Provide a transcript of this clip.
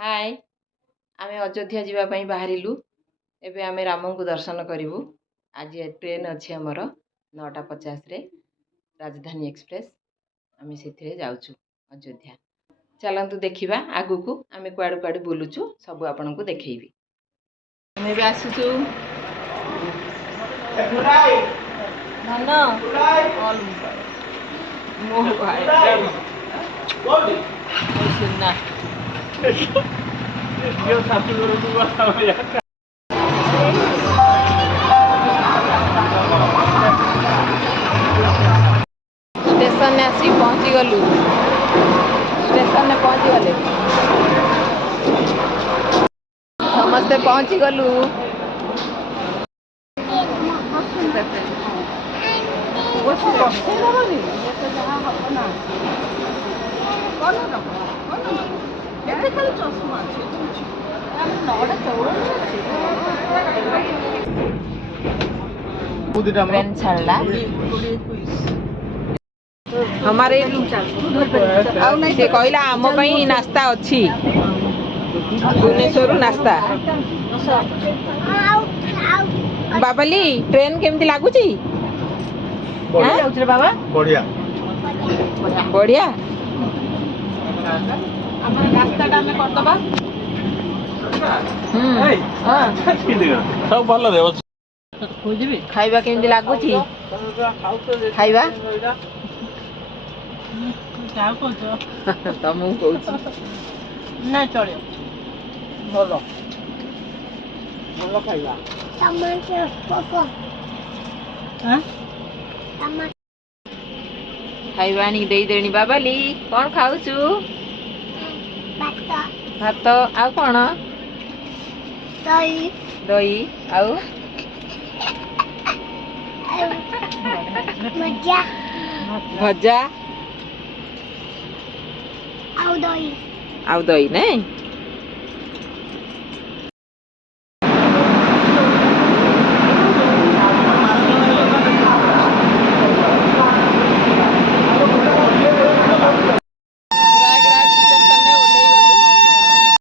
हाय आमे अयोध्या जीवाई बाहरिलु एबे आमे रामन को दर्शन करिवु। आज ट्रेन अच्छी आमर 9:50 रे राजधानी एक्सप्रेस आमे से जाऊँ अयोध्या। चलतु देखा आगु को आमे कुआड़ कुआड़ बुलुचु सब आपण को देखी। आमे आसुचु स्टेशन ने आसी पहुँची गलु। स्टेशन ने पहुँची गले समस्ते पहुँची गलु। ट्रेन छाड़ला हमारे से कहला आम नास्ता अच्छी भुवनेश्वर नास्ता। बाबाली ट्रेन केमती लगुच बाबा बढ़िया बढ़िया सब भल दे खाइबा केमती लगुच खाइबा तुमको कहूँ ना चलो भल भल खाइबा खाइबा आनी दे देनी। बाबाली कौन खाऊचु? भात आउ कौन दही दही आउ भजा आउ दही नहीं